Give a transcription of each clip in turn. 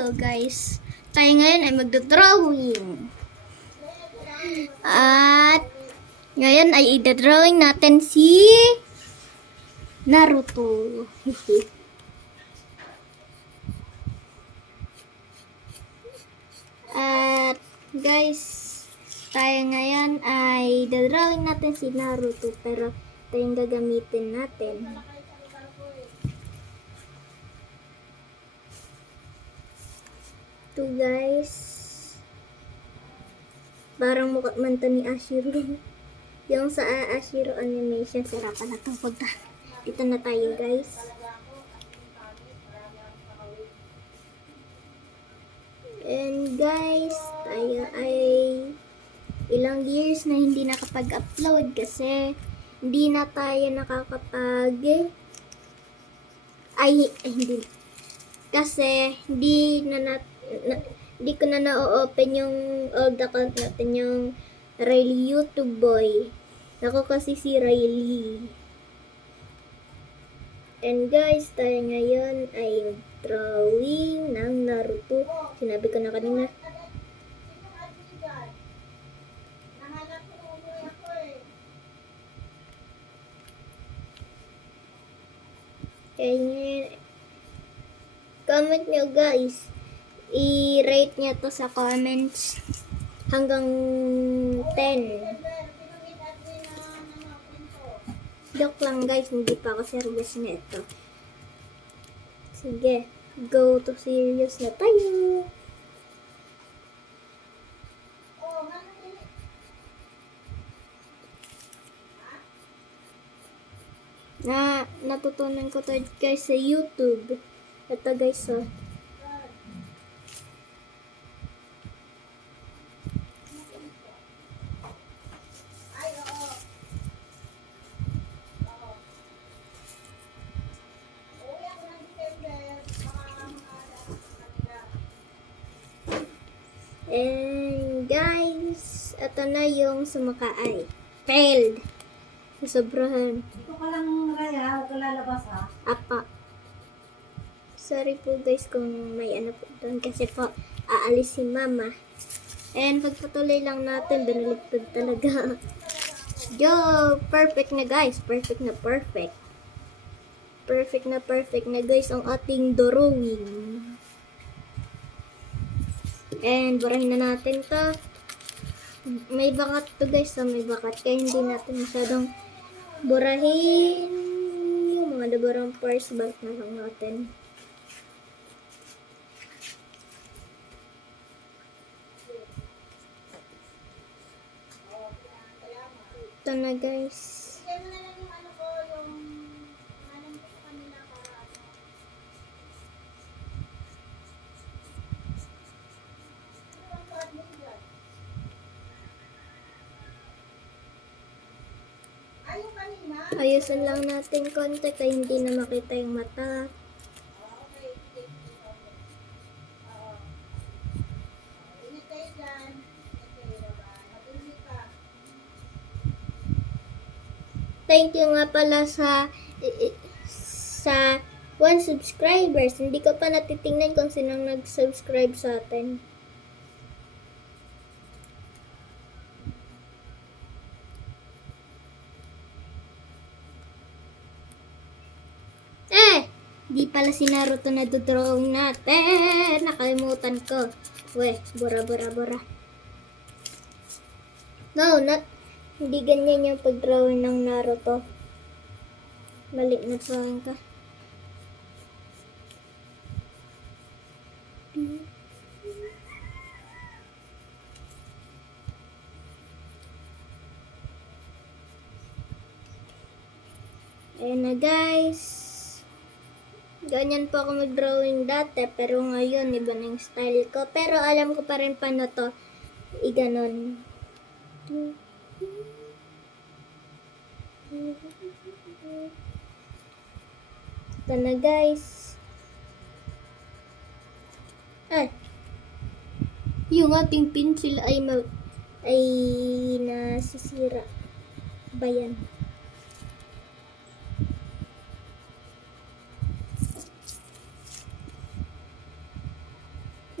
Hello guys! Tayo ngayon ay magdodrawing. At ngayon ay idodrawing natin si Naruto. At guys, tayo ngayon ay idodrawing natin si Naruto, pero ito yung gagamitin natin. Ito guys, parang mukha man to ni Ashiro. Yung sa Ashiro animation, sarapan na ito. Dito na tayo guys. And guys, tayo ay ilang years na hindi nakapag-upload kasi hindi na tayo hindi kasi hindi ko na na-open yung old account natin, yung Riley YouTube Boy. Ako kasi si Riley. And guys, tayo ngayon ay drawing ng Naruto. Sinabi ko na kanina. Kaya ngayon, comment nyo guys. I-rate nyo to sa comments hanggang 10. Joke lang guys, hindi pa ako serious nito. Sige, go to serious na tayo. Natutunan ko to guys sa YouTube. Ito guys, oh. And guys, ito na yung sumakaay. Failed. Sobrahan. Ito ka lang, Raya. Huwag ka lalabas, ha? Apa. Sorry po guys kung may ano po doon kasi po aalis si mama. And pagpatuloy lang natin, binaligtad talaga. Yo! Perfect na guys. Perfect na perfect. Perfect na guys ang ating drawing. And burahin na natin to. May bakat to guys. So may bakat kaya hindi natin masyadong burahin yung mga dabarang parts. Balik na lang natin. Ito na guys. Ayusin lang natin konti kaya hindi na makita yung mata. Thank you nga pala sa 1 subscribers. Hindi ko pa natitingnan kung sinong nag-subscribe sa atin. Di pala si Naruto na dodrawing natin. Nakalimutan ko. Weh, bora. No, hindi ganyan yung pag-drawing ng Naruto. Mali na drawing ka. Ayan na guys. Ganyan po ako mag-drawing dati, pero ngayon iba na yung style ko. Pero alam ko pa rin paano to iganon. Ito na guys. Yung ating pencil ay nasisira. Bayan.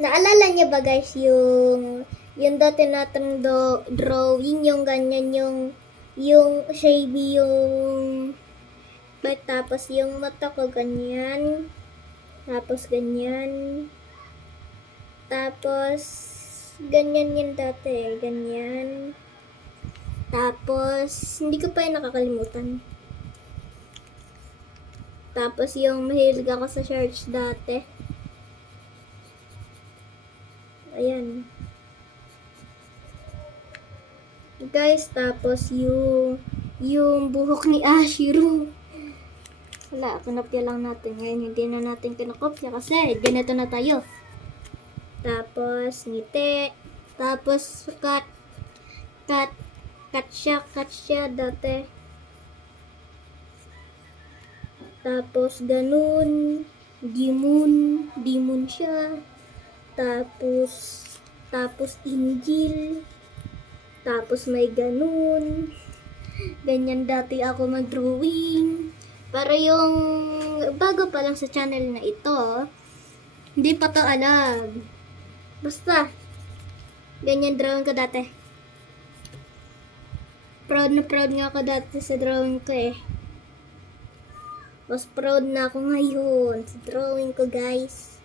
Naalala niyo ba guys yung dati natin drawing, yung ganyan, yung shady, yung tapos yung mata ko ganyan, tapos ganyan, tapos ganyan yun dati, ganyan, tapos hindi ko pa yun nakakalimutan. Tapos yung mahilig ako sa church dati. Ayan. Guys, tapos yung buhok ni Ashiro. Wala, kinopya lang natin. Ngayon, hindi na natin kinokopya kasi ganito na tayo. Tapos, ngiti. Tapos, cut siya dati. Tapos, ganun. Demon siya. Tapos Injil. Tapos may ganun. Ganyan dati ako mag-drawing. Pero yung bago pa lang sa channel na ito, hindi pa to alam. Basta, ganyan drawing ko dati. Proud na proud nga ako dati sa drawing ko eh. Mas proud na ako ngayon sa drawing ko guys.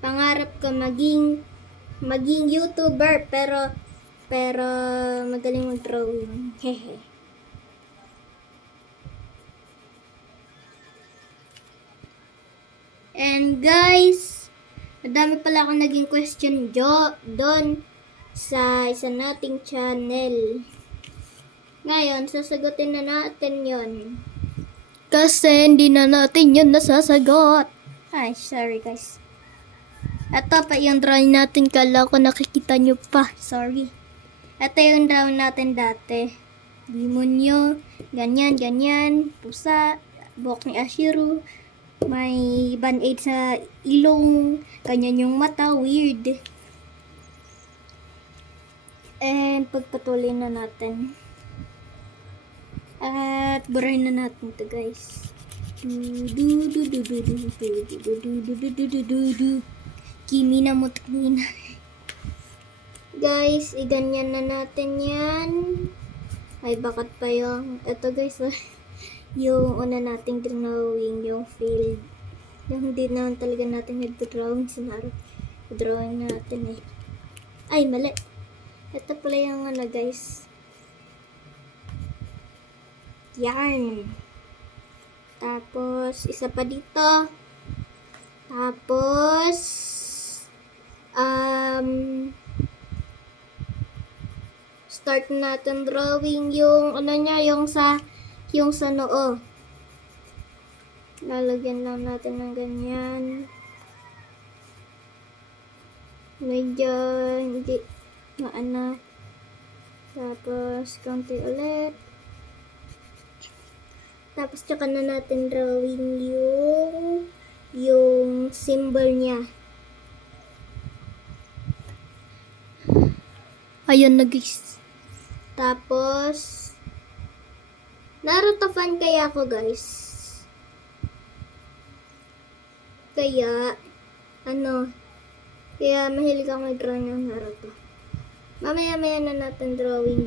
Pangarap ko maging YouTuber pero magaling mag-drawing. Hehe. And guys, madami pala akong naging question doon sa isa nating channel. Ngayon, sasagutin na natin yon. Kasi hindi na natin yun nasasagot. Ay, sorry guys. Ito pa yung drawing natin. Kala ko nakikita nyo pa. Sorry. Ito yung drawing natin dati. Demonyo. Ganyan. Pusa. Buhok ni Ashiro. May band-aid sa ilong. Ganyan yung mata. Weird. And pagpatuloy na natin. At burahin na natin to guys. Kimi na mutkina. Guys, iganyan na natin yan. Ay, bakit pa yung... Ito guys, yung una nating drawing, yung field. Yung hindi naman talaga natin nag-drawing. Sinarap. Drawing natin eh. Ay, mali. Ito pala yung ano guys. Yarn. Tapos, isa pa dito. Tapos, start natin drawing yung ano niya, yung sa noo. Lalagyan lang natin ng ganyan. Medyo hindi maana. Tapos konti ulit. Tapos tsaka na natin drawing yung symbol niya. Ayun na guys. Tapos, Naruto fan kaya ako guys. Kaya mahilig ako mag-draw ng Naruto. Mamaya-maya na natin drawing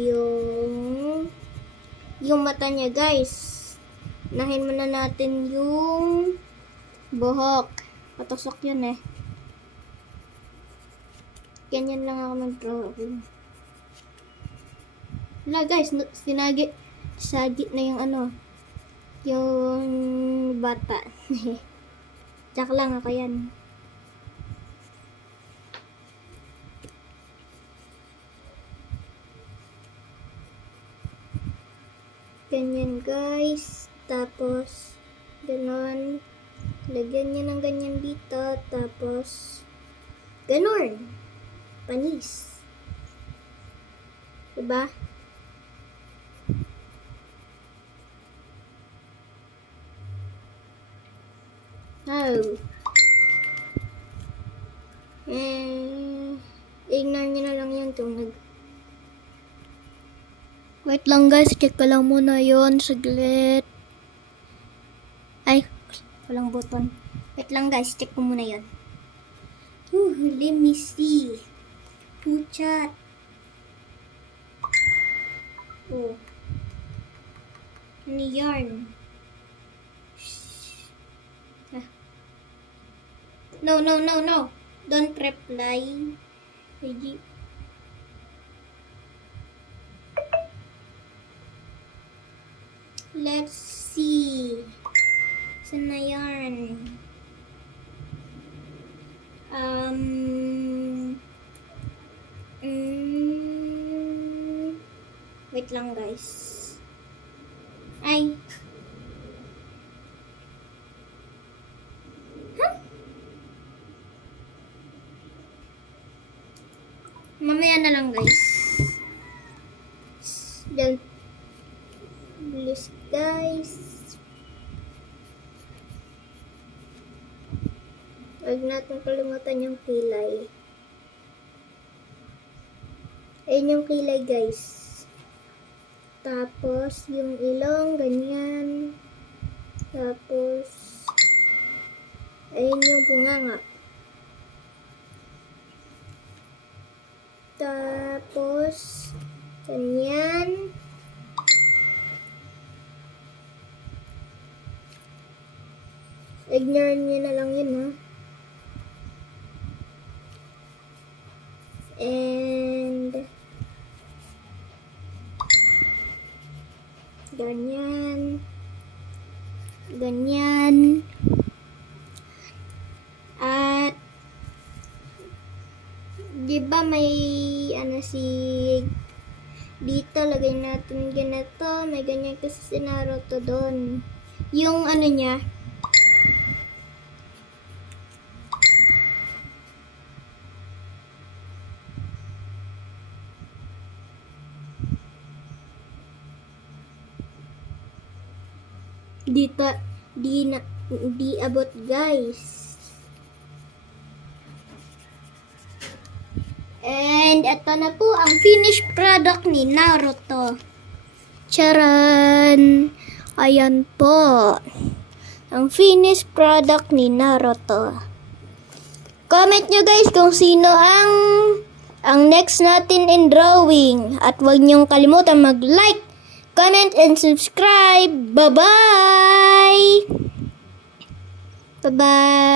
yung mata niya guys. Nahin muna natin yung buhok. Patusok yun eh. Ganyan lang ako mag-drawing. Wala guys, sagi na yung yung bata. Tsak lang ako yan. Ganyan guys. Tapos, ganon. Lagyan niya ng ganyan dito. Tapos, ganon. Panis. Diba? Oh. Ignore nyo na lang yung tunog. Wait lang guys, check ko lang muna yon saglit. Ay, Walang button. Wait lang guys, check ko muna yun. Let me see. Puchat. Oh. Ano yarn? Ah. No. Don't reply. Ay, let's see. Saan na yarn? Wait lang guys. Ay. Huh? Mamaya na lang guys. Then, please guys. Huwag natin kalimutan yung kilay. Ayun yung kilay guys. Tapos yung ilong, ganyan. Tapos, ayun yung bunganga. Tapos, ganyan. Ignore niyo na lang yun ha. And ganyan, at di ba may dito lagay natin ganito, may ganyan kasi si Naruto doon, yung niya. Dito, di abot guys. And ito na po ang finished product ni Naruto. Charan! Ayan po. Ang finished product ni Naruto. Comment nyo guys kung sino ang next natin in drawing. At huwag nyong kalimutan mag-like, comment, and subscribe. Bye-bye! Bye-bye!